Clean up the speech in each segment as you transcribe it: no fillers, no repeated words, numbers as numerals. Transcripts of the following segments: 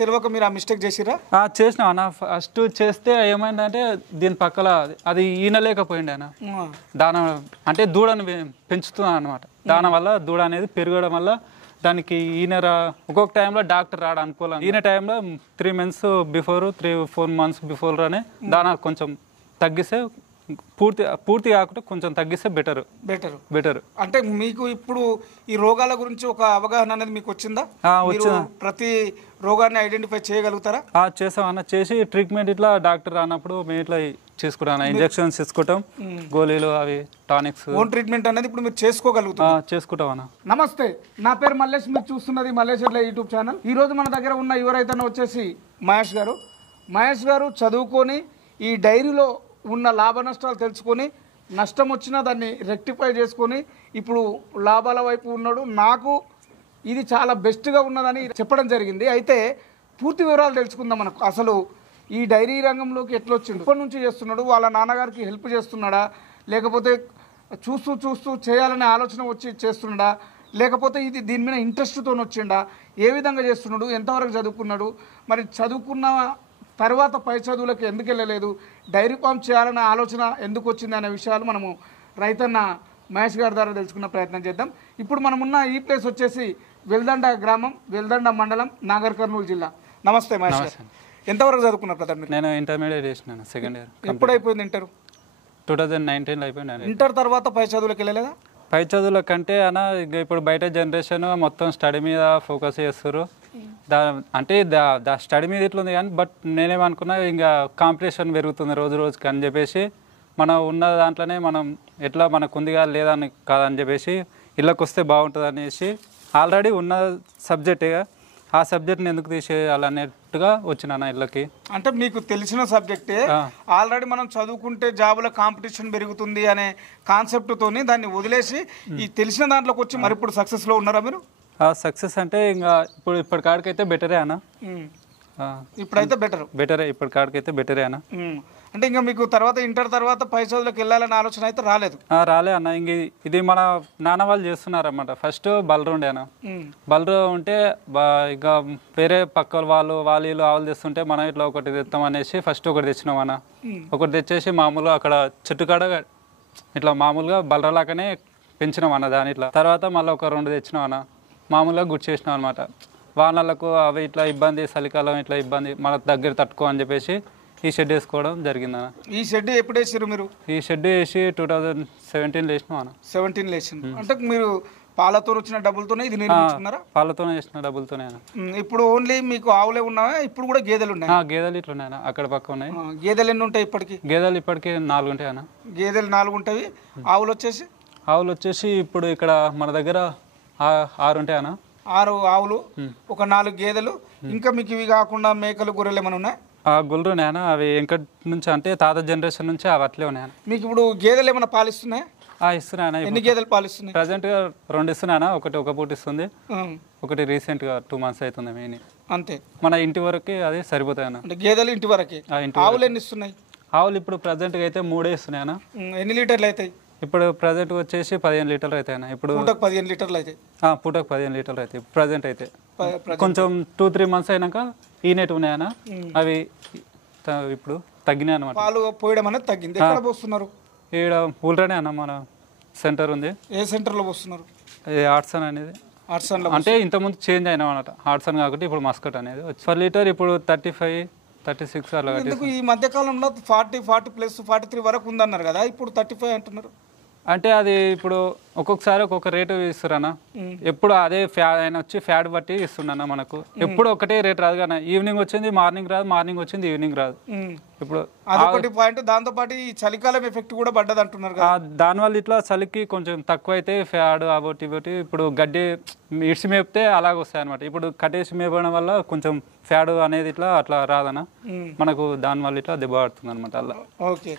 తెలియక మీరు ఆ మిస్టేక్ చేసిరా? చేసినా అన్న. ఫస్ట్ చేస్తే ఏమైందంటే దీని పక్కల అది ఈనలేకపోయింది అన్న. దాన అంటే దూడను పెంచుతున్నాను అనమాట. దాని వల్ల దూడ అనేది పెరగడం వల్ల దానికి ఒక్కొక్క టైంలో డాక్టర్ రాడు అనుకోలేదు. ఈయన టైంలో 3 months బిఫోర్ 3-4 months బిఫోర్లోనే దానా కొంచెం తగ్గిస్తే పూర్తి కాకుండా కొంచెం తగ్గిస్తే బెటర్. అంటే మీకు ఇప్పుడు ఈ రోగాల గురించి ఒక అవగాహన అనేది మీకు వచ్చిందా? ప్రతి రోగాన్ని ఐడెంటిఫై చేయగలుగుతారా? చేసాం అన్న. చేసి ట్రీట్మెంట్ ఇట్లా డాక్టర్ రానప్పుడు మేము ఇట్లా చేసుకుంటాం, ఇంజెక్షన్స్ తీసుకుంటాం, గోళీలు అవి టానిక్స్. ఓన్ ట్రీట్మెంట్ అనేది ఇప్పుడు మీరు చేసుకుంటాం అన్న. నమస్తే, నా పేరు మల్లేష్. మీరు చూస్తున్నది మల్లేష్ యూట్యూబ్ ఛానల్. ఈ రోజు మన దగ్గర ఉన్న ఎవరైతే వచ్చేసి మహేష్ గారు చదువుకొని ఈ డైరీలో ఉన్న లాభ నష్టాలు తెలుసుకొని నష్టం వచ్చినా దాన్ని రెక్టిఫై చేసుకొని ఇప్పుడు లాభాల వైపు ఉన్నాడు. నాకు ఇది చాలా బెస్ట్గా ఉన్నదని చెప్పడం జరిగింది. అయితే పూర్తి వివరాలు తెలుసుకుందాం. మనకు అసలు ఈ డైరీ రంగంలోకి ఎట్లా వచ్చిండు, ఇప్పటి నుంచి చేస్తున్నాడు, వాళ్ళ నాన్నగారికి హెల్ప్ చేస్తున్నాడా, లేకపోతే చూస్తూ చేయాలనే ఆలోచన వచ్చి చేస్తున్నాడా, లేకపోతే ఇది దీని మీద ఇంట్రెస్ట్తో వచ్చిండా, ఏ విధంగా చేస్తున్నాడు, ఎంతవరకు చదువుకున్నాడు, మరి చదువుకున్న తర్వాత పై చదువులకు ఎందుకు వెళ్ళలేదు, డైరీ ఫామ్ చేయాలనే ఆలోచన ఎందుకు వచ్చింది అనే విషయాలు మనము రైతన్న మహేష్ గారి ద్వారా తెలుసుకున్న ప్రయత్నం చేద్దాం. ఇప్పుడు మనమున్న ఈ ప్లేస్ వచ్చేసి వెల్దండ గ్రామం, వెల్దండ మండలం, నాగర్ కర్నూలు జిల్లా. నమస్తే మహేష్ గారు, ఎంతవరకు చదువుకున్నారు బ్రదర్ మీరు? నేను ఇంటర్మీడియట్ చేసినాను, 2nd year. ఎప్పుడు అయిపోయింది ఇంటర్? 2019 అయిపోయింది. ఇంటర్ తర్వాత పై చదువులకు వెళ్ళలేదా? పై చదువుల కంటే అన్న ఇప్పుడు బయట జనరేషన్ మొత్తం స్టడీ మీద ఫోకస్ చేస్తారు. అంటే స్టడీ మీద ఇట్లా ఉంది కానీ బట్ నేనేమనుకున్నా ఇంకా కాంపిటీషన్ పెరుగుతుంది రోజుకి అని చెప్పేసి మనం ఉన్న దాంట్లోనే మనం ఎట్లా మనకు ఉందిగా లేదని కాదని చెప్పేసి ఇళ్ళకి వస్తే బాగుంటుంది అనేసి ఆల్రెడీ ఉన్న సబ్జెక్టుగా ఆ సబ్జెక్ట్ని ఎందుకు తీసేయాలన్నట్టుగా వచ్చిన ఇళ్ళకి. అంటే మీకు తెలిసిన సబ్జెక్టే ఆల్రెడీ మనం చదువుకుంటే జాబుల కాంపిటీషన్ పెరుగుతుంది అనే కాన్సెప్ట్తోని దాన్ని వదిలేసి ఈ తెలిసిన దాంట్లోకి వచ్చి మరి ఇప్పుడు సక్సెస్లో ఉన్నారా మీరు? సక్సెస్ అంటే ఇంకా ఇప్పటికాడికైతే బెటరే అన్న. ఇప్పుడైతే బెటరే ఇప్పటికాడికైతే బెటరే అన్న. అంటే ఇంకా మీకు తర్వాత ఇంటర్ తర్వాత పై చదువులకు వెళ్ళాలనే ఆలోచన అయితే రాలే అన్న. ఇంక ఇది మన నాన్న వాళ్ళు చేస్తున్నారు అన్నమాట. ఫస్ట్ బలరు ఉండే అన్న. బలరు ఉంటే ఇక వేరే పక్క వాళ్ళు ఆవులు తెస్తుంటే మనం ఇట్లా ఒకటి తెస్తాం అనేసి ఫస్ట్ ఒకటి తెచ్చినాం అన్న. ఒకటి తెచ్చేసి మామూలుగా అక్కడ చెట్టుకాడ ఇట్లా మామూలుగా బలరలాగానే పెంచినాం అన్న దాని. ఇట్లా తర్వాత మళ్ళీ ఒక 2 తెచ్చినాం అన్న. మామూలుగా గుర్తు చేసినాం అనమాట. వానలకు అవి ఇట్లా ఇబ్బంది, చలికాలం ఇట్లా ఇబ్బంది, మన దగ్గర తట్టుకో అని చెప్పేసి ఈ షెడ్ వేసుకోవడం జరిగిందన్న. ఈ షెడ్ ఎప్పుడు వేసారు మీరు? ఈ షెడ్ వేసి 2017 వేసినాం అన్న. 17 వేసింది అంటే మీరు పాలతో వచ్చిన డబ్బులతోనే ఇది నిర్మించుకున్నారా? పాలతోనే చేసిన డబ్బులతోనే. ఇప్పుడు ఓన్లీ మీకు ఆవులే ఉన్నాయా? ఇప్పుడు కూడా గేదెలు ఉన్నాయి? గేదెలు ఇట్లా ఉన్నాయి అక్కడ పక్క ఉన్నాయి. గేదెలు ఎన్ని ఉంటాయి ఇప్పటికి? గేదెలు ఇప్పటికి 4 ఉంటాయి అన్న. గేదెలు 4 ఉంటాయి. ఆవులు వచ్చేసి ఇప్పుడు ఇక్కడ మన దగ్గర 6 ఉంటాయి అన్న. 6 ఆవులు, ఒక 4 గేదెలు, ఇంకా మీకు ఇవి కాకుండా మేకలు, గొర్రెలు ఏమైనా ఉన్నాయి? గొర్రెలు ఉన్నాయన్న. అవి వెంకట నుంచి అంటే తాత జనరేషన్ నుంచి అవి అట్లే ఉన్నాయన్న. మీకు ఇప్పుడు గేదెలు ఏమైనా పాలిస్తున్నాయా? ఇస్తున్నాయన్న. ఎన్ని గేదెలు పాలిస్తున్నాయి? ప్రజెంట్ గా 2 ఇస్తున్నాయన్న. ఒకటి ఒక పూట ఇస్తుంది, ఒకటి రీసెంట్ గా 2 months అవుతుంది మెయిన్. అంతే, మన ఇంటి వరకు అది సరిపోతాయి అన్న. అంటే గేదెలు ఇంటి వరకే. ఆవులు ఎన్ని ఇస్తున్నాయి? ఆవులు ఇప్పుడు ప్రజెంట్ గా అయితే 3 ఇస్తున్నాయన్న. ఎన్ని లీటర్లు అవుతాయి? ఇప్పుడు ప్రజెంట్ వచ్చేసి 15 లీటర్లు అవుతాయి అన్న. ఇప్పుడు పూటకు 15 లీటర్లు అవుతాయి. పూటకు 15 లీటర్లు అవుతాయి ప్రజెంట్ అయితే. కొంచెం 2-3 months అయినాక ఈనేటి ఉన్నాయన్న. అవి ఇప్పుడు తగ్గినాయి అనమాట. పాలు పోయడం అనేది తగ్గింది. ఎక్కడ పోస్తున్నారు? ఇక్కడ ఊళ్ళోనే అన్న, మన సెంటర్ ఉంది. ఏ సెంటర్లో పోస్తున్నారు? ఆర్ట్సన్ అనేది. అంటే ఇంతకుముందు చేంజ్ అయినా అన్నమాట. ఆర్ట్సన్ కాకుండా ఇప్పుడు మస్కట్ అనేది 1 లీటర్ ఇప్పుడు 35-36 అలా. ఎందుకు ఈ మధ్య కాలంలో 40 ప్లస్ 43 వరకు ఉందన్నారు కదా, ఇప్పుడు 35 అంటున్నారు? అంటే అది ఇప్పుడు ఒక్కొక్కసారి ఒక్కొక్క రేటు ఇస్తున్నా. ఎప్పుడు అదే ఆయన వచ్చి ఫ్యాట్ బట్టి ఇస్తున్నా మనకు. ఎప్పుడు ఒకటే రేట్ రాదు కానీ ఈవినింగ్ వచ్చింది మార్నింగ్ రాదు, మార్నింగ్ వచ్చింది ఈవినింగ్ రాదు. ఇప్పుడు అదొకటి పాయింట్. దాంతో పాటు ఈ చలికాలం ఎఫెక్ట్ కూడా పడ్డది అంటున్నారు కదా, దానివల్ల ఇట్లా చలికి కొంచెం తక్కువ అయితే ఫ్యాడ్ అబోటి ఇబోటి. ఇప్పుడు గడ్డి ఇడిసి మేపితే అలాగ వస్తాయి అనమాట. ఇప్పుడు కట్టేసి మేపడం వల్ల కొంచెం ఫ్యాడ్ అనేది ఇట్లా అట్లా రాదన్న మనకు. దానివల్ల ఇట్లా దెబ్బ పడుతుంది అనమాట అలా. ఓకే,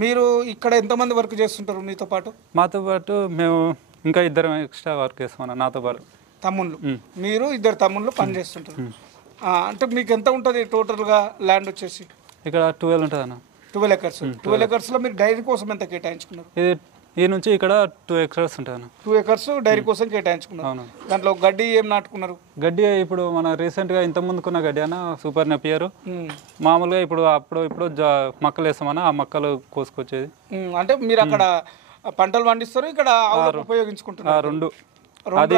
మీరు ఇక్కడ ఎంతమంది వర్క్ చేస్తుంటారు మీతో పాటు? మాతో పాటు మేము ఇంకా 2 ఎక్స్ట్రా వర్క్ చేస్తామన్నా నాతో పాటు. తమ్ముళ్ళు? మీరు 2 తమ్ముళ్ళు పని చేస్తుంటారు. అంటే మీకు ఎంత ఉంటుంది టోటల్గా ల్యాండ్ వచ్చేసి? ఇక్కడ 12 ఉంటుంది అన్న. 12 acres. 12 acres లో మీరు డైరీ కోసం ఎంత కేటాయించుకున్నారు? ఇది ఈ నుంచి ఇక్కడ 2 acres ఉంటుంది అన్న. 2 acres డైరీ కోసం కేటాయించుకున్నారు. అవును. దాంట్లో గడ్డి ఏం నాటుకున్నారు? గడ్డి ఇప్పుడు మన రీసెంట్గా ఇంత ముందుకున్న గడ్డి అన్న సూపర్ నెపియర్. మామూలుగా ఇప్పుడు ఇప్పుడు మొక్కలు వేస్తామన్నా ఆ మొక్కలు కోసుకొచ్చేది. అంటే మీరు అక్కడ పంటలు పండిస్తారు, ఇక్కడ ఆవులకు ఉపయోగించుకుంటున్నారు. 2 అది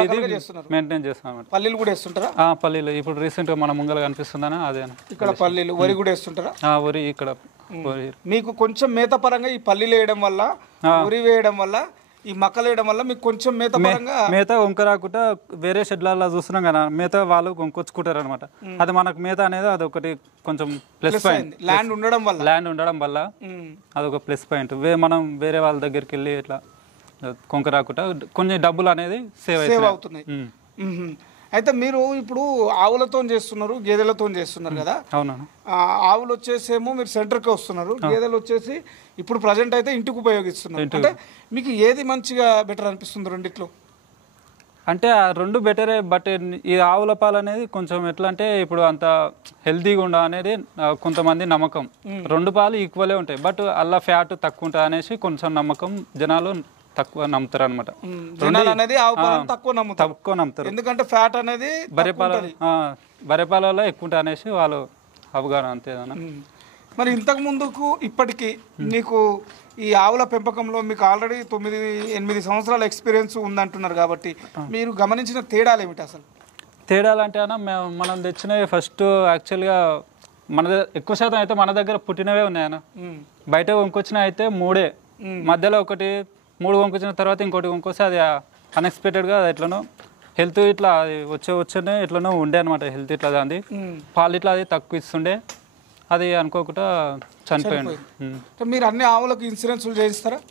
మెయింటైన్ చేస్తాం. పల్లీలు కూడా వేస్తుంటారా? పల్లీలు ఇప్పుడు రీసెంట్గా మన ముంగల కనిపిస్తుందనా అదే ఇక్కడ పల్లీలు, వరి కూడా వేస్తుంటారా? వరి ఇక్కడ మీకు కొంచెం మేత పరంగా ఈ పల్లీలు వేయడం వల్ల, వరి వేయడం వల్ల, ఈ మొక్కలు వేయడం వల్ల మీకు కొంచెం మేత పరంగా మేత వంక రాకుండా వేరే షెడ్లలో చూస్తున్నాం కదా, మేత వాళ్ళు వంకొచ్చుకుంటారు అనమాట. అది మనకు మేత అనేది అది ఒకటి కొంచెం ప్లస్ పాయింట్. ల్యాండ్ ఉండడం వల్ల అదొక ప్లస్ పాయింట్. మనం వేరే వాళ్ళ దగ్గరికి వెళ్ళి ఇట్లా కొంక రాకుండా కొన్ని డబ్బులు అనేది సేవ్ అవుతున్నాయి. అయితే మీరు ఇప్పుడు ఆవులతో చేస్తున్నారు, గేదెలతో చేస్తున్నారు కదా? అవునా. ఆవులు వచ్చేసేమో మీరు సెంటర్కి వస్తున్నారు, గేదెలు వచ్చేసి ఇప్పుడు ప్రజెంట్ అయితే ఇంటికి ఉపయోగిస్తున్నారు. అంటే మీకు ఏది మంచిగా బెటర్ అనిపిస్తుంది రెండిట్లో? అంటే ఆ 2 బెటరే. బట్ ఈ ఆవుల పాలు అనేది కొంచెం ఎట్లా అంటే ఇప్పుడు అంత హెల్తీగా ఉండ అనేది కొంతమంది నమ్మకం. 2 పాలు ఈక్వలే ఉంటాయి, బట్ అలా ఫ్యాట్ తక్కువ ఉంటుంది అనేసి కొంచెం నమ్మకం. జనాలు తక్కువ నమ్ముతారు అనమాట. తక్కువ నమ్ముతారు ఎందుకంటే ఫ్యాట్ అనేది బర్రెపాలలో ఎక్కువ ఉంటాయి అనేసి వాళ్ళు అవగాహన అంతే. మరి ఇంతకు ముందుకు ఇప్పటికి మీకు ఈ ఆవుల పెంపకంలో మీకు ఆల్రెడీ 9-8 సంవత్సరాల ఎక్స్పీరియన్స్ ఉందంటున్నారు కాబట్టి మీరు గమనించిన తేడాలు ఏమిటి అసలు? తేడాలు అంటే అన్న మనం తెచ్చినవి ఫస్ట్ యాక్చువల్గా మన ఎక్కువ శాతం అయితే మన దగ్గర పుట్టినవే ఉన్నాయన్న. బయట వంకొచ్చినవి అయితే 3 మధ్యలో ఒకటి 3 వంకొచ్చిన తర్వాత ఇంకోటి వంకొస్తే అది అన్ఎక్స్పెక్టెడ్గా అది ఎట్లనో హెల్త్ ఇట్లా వచ్చే ఎట్లనో ఉండే అనమాట. హెల్త్ ఇట్లా దాన్ని పాలు ఇట్లా అది తక్కువ ఇస్తుండే, అది అనుకోకుండా చనిపోయింది. మీరు అన్ని ఆవులకు ఇన్సూరెన్స్లు చేయిస్తారా?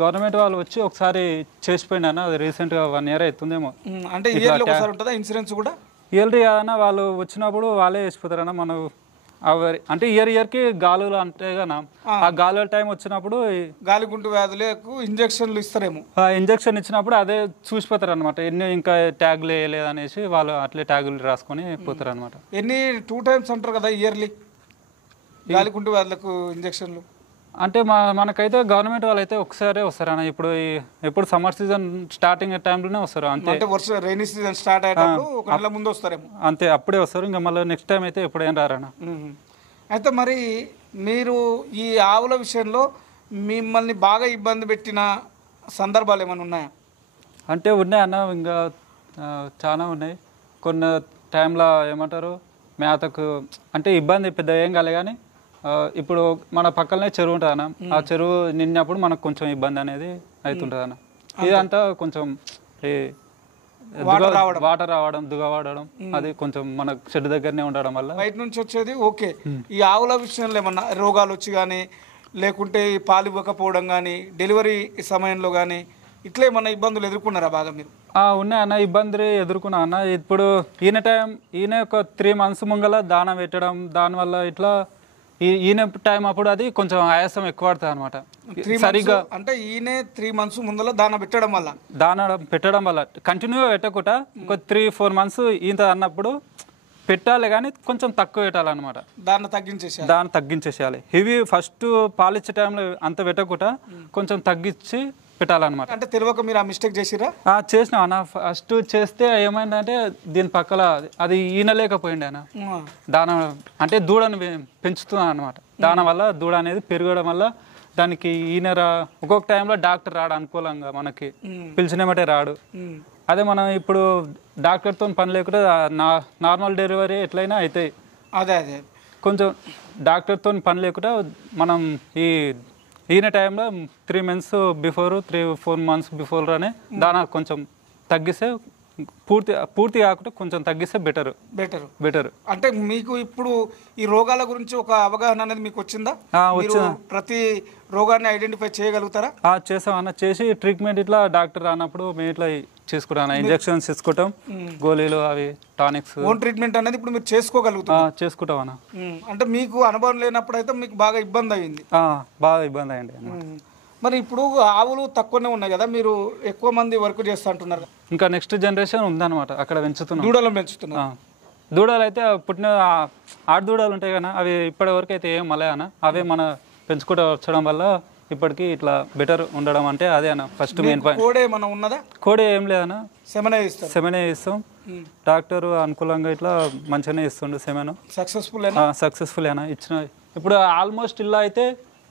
గవర్నమెంట్ వాళ్ళు వచ్చి ఒకసారి చేసిపోయింది అన్న, అది రీసెంట్గా 1 year అవుతుందేమో. అంటే ఇయర్లీ ఒకసారి ఉంటుందా ఇన్సూరెన్స్ కూడా? ఇయర్లీ కాదన్న, వాళ్ళు వచ్చినప్పుడు వాళ్ళే వేసిపోతారన్న. మనం అంటే ఇయర్కి గాలులు అంటే కదా, ఆ గాలుల టైం వచ్చినప్పుడు గాలిగుంటు వ్యాధులకు ఇంజక్షన్లు ఇస్తారేమో. ఇంజక్షన్ ఇచ్చినప్పుడు అదే చూసిపోతారు అనమాట. ఎన్ని ఇంకా ట్యాగులు వేయలేదు అనేసి వాళ్ళు అట్లే ట్యాగులు రాసుకొని పోతారు అనమాట. 2 times అంటారు కదా ఇయర్లీ గాలిగుంటు వ్యాధులకు ఇంజక్షన్లు? అంటే మనకైతే గవర్నమెంట్ వాళ్ళు అయితే ఒకసారి వస్తారు అన్న. ఎప్పుడు సమ్మర్ సీజన్ స్టార్టింగ్ టైంలోనే వస్తారు అంతే. రైనీ సీజన్ స్టార్ట్ అయ్యేటప్పుడు 1 నెల ముందు వస్తారేమో అంతే, అప్పుడే వస్తారు. ఇంకా మళ్ళీ నెక్స్ట్ టైం అయితే ఎప్పుడైనా రారన్న. అయితే మరి మీరు ఈ ఆవుల విషయంలో మిమ్మల్ని బాగా ఇబ్బంది పెట్టిన సందర్భాలు ఏమైనా ఉన్నాయా? అంటే ఉన్నాయి అన్న, ఇంకా చాలా ఉన్నాయి. కొన్ని టైంలో ఏమంటారు మేతకు అంటే ఇబ్బంది పెద్ద ఏం కాలే, కానీ ఇప్పుడు మన పక్కనే చెరువు ఉంటుంది అన్న. ఆ చెరువు నిన్నప్పుడు మనకు కొంచెం ఇబ్బంది అనేది అవుతుంటుంది అన్న. ఇదంతా కొంచెం వాటర్ రావడం, దుగవాడడం, అది కొంచెం మన షెడ్ దగ్గరనే ఉండడం వల్ల బయట నుంచి వచ్చేది. ఓకే, ఈ ఆవుల విషయంలో ఏమన్నా రోగాలు వచ్చి కానీ, లేకుంటే పాలు ఇవ్వకపోవడం కానీ, డెలివరీ సమయంలో కానీ ఇట్లా ఏమన్నా ఇబ్బందులు ఎదుర్కొన్నారా బాగా మీరు? ఉన్నాయన్న, ఇబ్బంది ఎదుర్కొన్నా అన్న. ఇప్పుడు ఈయన ఒక 3 months ముంగల దాన పెట్టడం, దానివల్ల ఇట్లా ఈయన టైం అప్పుడు అది కొంచెం ఆయాసం ఎక్కువ పడుతుంది అనమాట. సరిగ్గా అంటే ఈయన 3 months ముందర దాన పెట్టడం వల్ల కంటిన్యూగా పెట్టకుండా ఒక 3-4 months ఈయన అన్నప్పుడు పెట్టాలి, కానీ కొంచెం తక్కువ పెట్టాలన్నమాట. దాన్ని తగ్గించేసేయాలి. హెవీ ఫస్ట్ పాలిచ్చే టైంలో అంత పెట్టకుండా కొంచెం తగ్గించి పెట్టాలన్నమాట. అంటే తెలియక మీరు ఆ మిస్టేక్ చేసిరా? చేసినా అన్న. ఫస్ట్ చేస్తే ఏమైందంటే దీని పక్కల అది ఈనలేకపోయింది అన్న. దాన అంటే దూడను పెంచుతున్నాను అనమాట. దాని వల్ల దూడ అనేది పెరగడం వల్ల దానికి ఒక్కొక్క టైంలో డాక్టర్ రాడు అనుకూలంగా, మనకి పిలిచినమటే రాడు. అదే మనం ఇప్పుడు డాక్టర్తో పని లేకుండా నార్మల్ డెలివరీ ఎట్లయినా అవుతాయి. అదే కొంచెం డాక్టర్తో పని లేకుండా మనం ఈయన టైంలో 3 months బిఫోర్ 3-4 months బిఫోర్లోనే దానా కొంచెం తగ్గిస్తే పూర్తి కాకుండా కొంచెం తగ్గిస్తే బెటర్. అంటే మీకు ఇప్పుడు ఈ రోగాల గురించి ఒక అవగాహన అనేది మీకు వచ్చిందా? ప్రతి రోగాన్ని ఐడెంటిఫై చేయగలుగుతారా? చేసామన్న. చేసి ట్రీట్మెంట్ ఇట్లా డాక్టర్ రానప్పుడు మేము ఇట్లా చేసుకుంటాం, ఇంజక్షన్స్ తీసుకుంటాం, గోళీలు అవి టానిక్స్. ఓన్ ట్రీట్మెంట్ అనేది ఇప్పుడు మీరు చేసుకుంటాం అన్న. అంటే మీకు అనుభవం లేనప్పుడు అయితే మీకు బాగా ఇబ్బంది అయింది? బాగా ఇబ్బంది అయ్యింది. మరి ఇప్పుడు ఆవులు తక్కువనే ఉన్నాయి కదా, మీరు ఎక్కువ మంది వర్క్ చేస్తా అంటున్నారు. ఇంకా నెక్స్ట్ జనరేషన్ ఉందన్నమాట, అక్కడ పెంచుతున్నాం. దూడలు పెంచుతున్నా. దూడలు అయితే పుట్టిన ఆడ దూడలు ఉంటాయి కదా, అవి ఇప్పటి వరకు అయితే ఏం మలే అన్న. అవే మన పెంచుకుంటూ వచ్చడం వల్ల ఇప్పటికి ఇట్లా బెటర్ ఉండడం అంటే అదే అన్న ఫస్ట్ మెయిన్ పాయింట్. కోడే ఏమన్నా ఉన్నదా? కోడి ఏం లేదన్న, సెమెనే ఇస్తారు. సెమెనే ఇస్తాం. డాక్టర్ అనుకూలంగా ఇట్లా మంచిగానే ఇస్తుండు సెమెన్. సక్సెస్ఫుల్ అయినా ఇచ్చిన. ఇప్పుడు ఆల్మోస్ట్ ఇలా అయితే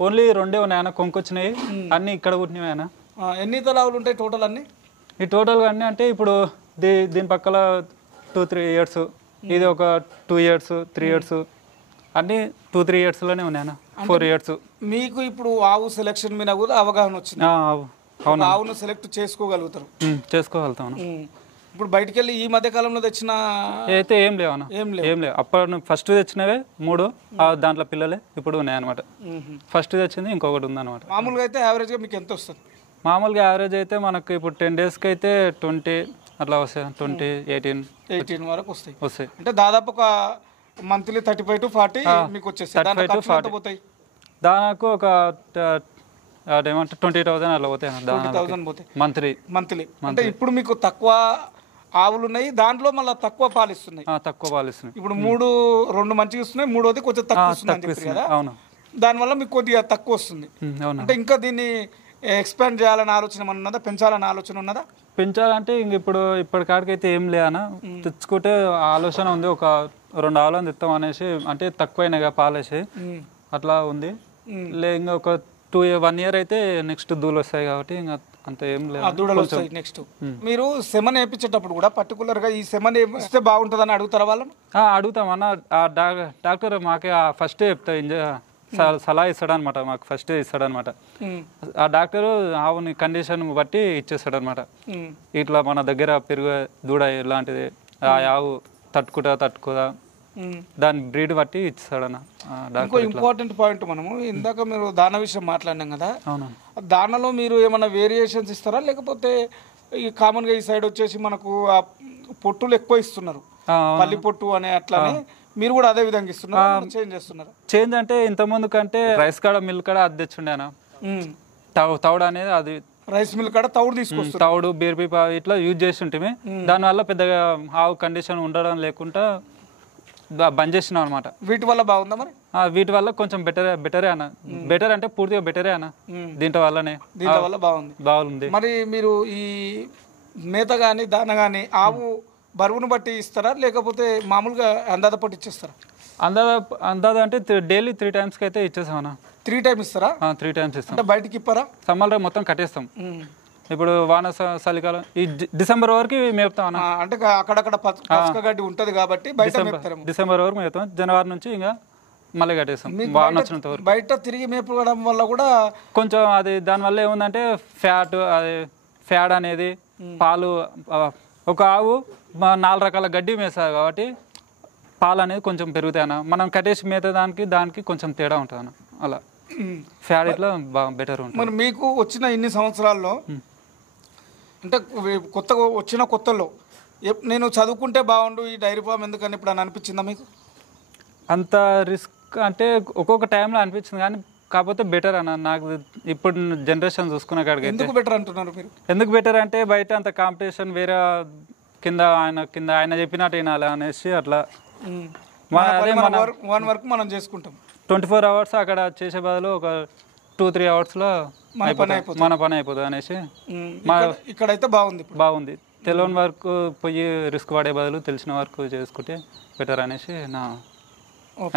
ఓన్లీ 2 ఉన్నాయన్న కొంకొచ్చినాయి, అన్నీ ఇక్కడ పుట్టినవి అన్న. ఎన్ని తలావులు ఉంటాయి టోటల్ అన్ని? ఈ టోటల్గా అన్నీ అంటే ఇప్పుడు దీని పక్కల 2-3 ఇయర్స్, ఇది ఒక 2 ఇయర్స్ 3 ఇయర్స్, అన్నీ 2-3 ఇయర్స్లోనే ఉన్నాయన్న. 4 ఇయర్స్. మీకు ఇప్పుడు ఆవు సెలెక్షన్ మీద కూడా అవగాహన వచ్చింది? అవును, ఆవును సెలెక్ట్ చేసుకోగలుగుతారు. చేసుకోగలుగుతాం. ఇప్పుడు బయటికి వెళ్ళి ఈ మధ్య కాలంలో తెచ్చిన అయితే ఏం లేవన్న, ఏం లేవు. అప్పుడు ఫస్ట్ తెచ్చినవే 3, దాంట్లో పిల్లలే ఇప్పుడు ఉన్నాయన్నమాట. ఫస్ట్ తెచ్చింది ఇంకొకటి ఉందన్నమాట. మామూలుగా అయితే యావరేజ్గా మీకు ఎంత వస్తుంది? మామూలుగా యావరేజ్ అయితే మనకు ఇప్పుడు 10 డేస్కి అయితే 20 అట్లా వస్తాయి. 20, 18 వరకు వస్తాయి. అంటే దాదాపు ఒక మంత్లీ 35 to 40 మీకు వచ్చేస్తాయి. దానికి ఒక ఏమంటే 20,000 అలా పోతాయి. 20,000 పోతాయి మంత్లీ. అంటే ఇప్పుడు మీకు తక్కువ ఆవులు ఉన్నాయి, దాంట్లో మళ్ళీ తక్కువ పాలు ఇస్తున్నాయి. ఇప్పుడు 2 మంచిగా ఇస్తున్నాయి, 3వది కొంచెం తక్కువ ఇస్తుంది కదా. అవును, దానివల్ల మీకు కొద్దిగా తక్కువ వస్తుంది. అంటే ఇంకా దీన్ని ఎక్స్పాండ్ చేయాలని ఆలోచన ఉన్నదా, పెంచాలని ఆలోచన ఉన్నదా? పెంచాలంటే ఇంక ఇప్పటికాడికైతే ఏం లేదన్నా. తెచ్చుకుంటే ఆలోచన ఉంది, ఒక 2 ఆవులను తెస్తాం అనేసి. అంటే తక్కువైనాగా పాలేసి అట్లా ఉంది. ఇంకా ఒక 1 ఇయర్ అయితే నెక్స్ట్ దూలు వస్తాయి కాబట్టి ఇంకా అంత ఏం లేదు. దూడలు వస్తాయి నెక్స్ట్. మీరు సెమన్ వేయించేటప్పుడు కూడా పర్టికులర్ గా ఈ సెమన్ ఇస్తే బాగుంటుందని అడుగుతారా వాళ్ళని? అడుగుతాం అన్న. డాక్టర్ మాకే ఫస్ట్ చెప్తా, సలహా ఇస్తాడనమాట. మాకు ఫస్ట్ ఇస్తాడనమాట. ఆ డాక్టర్ ఆవుని కండిషన్ బట్టి ఇచ్చేస్తాడనమాట. ఇట్లా మన దగ్గర పెరుగు దూడ ఎలాంటిది, ఆ ఆవు తట్టుకోదా దాని బ్రీడ్ బట్టి ఇస్తాడన్న. ఇంకో ఇంపార్టెంట్ పాయింట్, మనము ఇందాక మీరు దాన విషయం మాట్లాడినాం కదా, దానలో మీరు ఏమైనా వేరియేషన్స్ ఇస్తారా, లేకపోతే ఈ కామన్గా ఈ సైడ్ వచ్చేసి మనకు ఆ పొట్టులు ఎక్కువ ఇస్తున్నారు, పల్లి పొట్టు అనే అట్లానే మీరు కూడా అదే విధంగా ఇస్తున్నారు, చేంజ్ చేస్తున్నారు? చేంజ్ అంటే ఇంతకుముందు కంటే రైస్ కాడ మిల్క్ కాడ అది తెచ్చుండేనా, తౌడు అనేది అది రైస్ మిల్ కాడ తౌడు తీసుకొస్తారు, తౌడు బీర్బీ ఇట్లా యూజ్ చేసి ఉంటుంది. దానివల్ల పెద్దగా ఆవు కండిషన్ ఉండడం లేకుండా బంద్ చేసినాం అనమాట. వీటి వల్ల బాగుందా మరి? వీటి వల్ల కొంచెం బెటరే అన్న. బెటర్ అంటే పూర్తిగా బెటరే అన్న. దీంట్లో వల్ల బాగుంది. మరి మీరు ఈ మేత కానీ దాన కానీ ఆవు బరువును బట్టి ఇస్తారా, లేకపోతే మామూలుగా అందాద పట్టి ఇచ్చేస్తారా? అందాద అంటే డైలీ 3 times అయితే ఇచ్చేసాం అన్న. 3 times ఇస్తారా? 3 times ఇస్తాం. అంటే బయటకి ఇప్పారా? సమ్మర్ మొత్తం కట్టేస్తాం. ఇప్పుడు వాన చలికాలం ఈ డిసెంబర్ వరకు మేపుతాం అన్న. అంటే అక్కడక్కడ పచ్చగడ్డి ఉంటది కాబట్టి డిసెంబర్ వరకు మేపుతాం. జనవరి నుంచి ఇంకా మళ్ళీ కట్టేస్తాం వాన వచ్చినంత వరకు. బయట తిరిగి మేపడం వల్ల కూడా కొంచెం అది దానివల్ల ఏముందంటే ఫ్యాట్ అనేది పాలు, ఒక ఆవు 4 రకాల గడ్డి మేస్తుంది కాబట్టి పాలు అనేది కొంచెం పెరుగుతాయి అన్న. మనం కట్టేసి మేత దానికి కొంచెం తేడా ఉంటుంది అన్న. అలా ఫ్యాట్ ఇట్లా బాగా బెటర్ ఉంటుంది. మరి మీకు వచ్చిన ఇన్ని సంవత్సరాల్లో, అంటే కొత్తగా వచ్చిన కొత్తలో నేను చదువుకుంటే బాగుండు ఈ డైరీ ఫామ్ ఎందుకని ఇప్పుడు అని అనిపించిందా మీకు? అంత రిస్క్ అంటే ఒక్కొక్క టైంలో అనిపించింది, కానీ కాకపోతే బెటర్ అన్న. నాకు ఇప్పుడు జనరేషన్ చూసుకున్న కాడికి ఎందుకు బెటర్ అంటున్నారు మీరు? ఎందుకు బెటర్ అంటే బయట అంత కాంపిటీషన్, వేరే కింద ఆయన చెప్పినట్టు వినాలి అనేసి అట్లా. వన్ వర్క్ మనం చేసుకుంటాం 24 hours అక్కడ చేసే బదులు ఒక 2-3 hours మన పని అయిపోతుంది అనేసి. ఇక్కడైతే బాగుంది. తెలియని వరకు పోయి రిస్క్ పడే బదులు తెలిసిన వరకు చేసుకుంటే బెటర్ అనేసి నా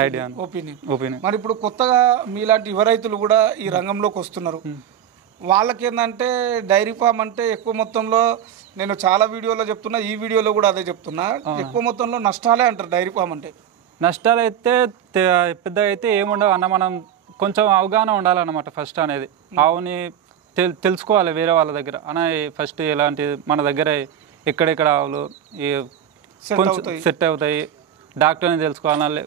ఐడియా, ఒపీనియన్. మరి ఇప్పుడు కొత్తగా మీలాంటి యువ రైతులు కూడా ఈ రంగంలోకి వస్తున్నారు. వాళ్ళకి ఏంటంటే డైరీ ఫామ్ అంటే ఎక్కువ మొత్తంలో, నేను చాలా వీడియోలో చెప్తున్నా, ఈ వీడియోలో కూడా అదే చెప్తున్నా, ఎక్కువ మొత్తంలో నష్టాలే అంటారు డైరీ ఫామ్ అంటే. నష్టాలు అయితే పెద్దగా అయితే ఏముండవు అన్న. మనం కొంచెం అవగాహన ఉండాలన్నమాట ఫస్ట్ అనేది. ఆవుని తెలుసుకోవాలి వేరే వాళ్ళ దగ్గర అన్న. ఫస్ట్ ఎలాంటి మన దగ్గర ఎక్కడెక్కడ ఆవులు కొంచెం సెట్ అవుతాయి, డాక్టర్ని తెలుసుకోవాలి.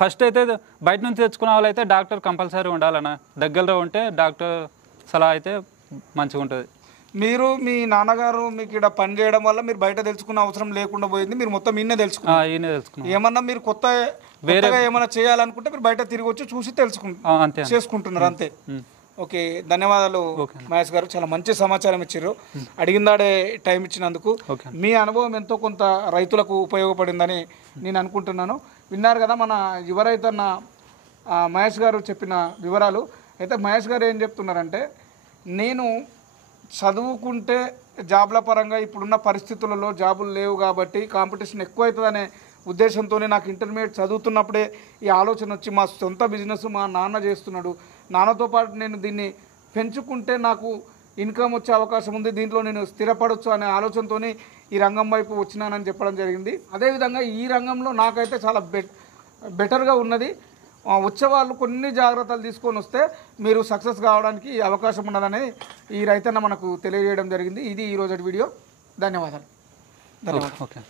ఫస్ట్ అయితే బయట నుంచి తెచ్చుకునే వాళ్ళు అయితే డాక్టర్ కంపల్సరీ ఉండాలన్న. దగ్గరలో ఉంటే డాక్టర్ సలహా అయితే మంచిగా ఉంటుంది. మీరు మీ నాన్నగారు మీకు ఇక్కడ పని చేయడం వల్ల మీరు బయట తెలుసుకున్న అవసరం లేకుండా పోయింది, మీరు మొత్తం ఈయనే తెలుసుకున్నారు. ఏమన్నా మీరు వేరేగా ఏమైనా చేయాలనుకుంటే మీరు బయట తిరిగి వచ్చి చూసి చేసుకుంటున్నారు అంతే. ఓకే, ధన్యవాదాలు మహేష్ గారు, చాలా మంచి సమాచారం ఇచ్చారు. అడిగిందాడే టైం ఇచ్చినందుకు. మీ అనుభవం ఎంతో కొంత రైతులకు ఉపయోగపడిందని నేను అనుకుంటున్నాను. విన్నారు కదా మన యువ రైతన్న మహేష్ గారు చెప్పిన వివరాలు. అయితే మహేష్ గారు ఏం చెప్తున్నారంటే, నేను చదువుకుంటే జాబ్ల పరంగా ఇప్పుడున్న పరిస్థితులలో జాబులు లేవు కాబట్టి కాంపిటీషన్ ఎక్కువ అవుతుందనే ఉద్దేశంతోనే నాకు ఇంటర్మీడియట్ చదువుతున్నప్పుడే ఈ ఆలోచన వచ్చి మా సొంత బిజినెస్ మా నాన్న చేస్తున్నాడు, నాన్నతో పాటు నేను దీన్ని పెంచుకుంటే నాకు ఇన్కమ్ వచ్చే అవకాశం ఉంది, దీంట్లో నేను స్థిరపడవచ్చు అనే ఆలోచనతో ఈ రంగం వైపు వచ్చినానని చెప్పడం జరిగింది. అదేవిధంగా ఈ రంగంలో నాకైతే చాలా బెటర్గా ఉన్నది. వచ్చే వాళ్ళు కొన్ని జాగ్రత్తలు తీసుకొని వస్తే మీరు సక్సెస్ కావడానికి అవకాశం ఉన్నదని ఈ రైతన్న మనకు తెలియజేయడం జరిగింది. ఇది ఈరోజు వీడియో. ధన్యవాదాలు. ఓకే.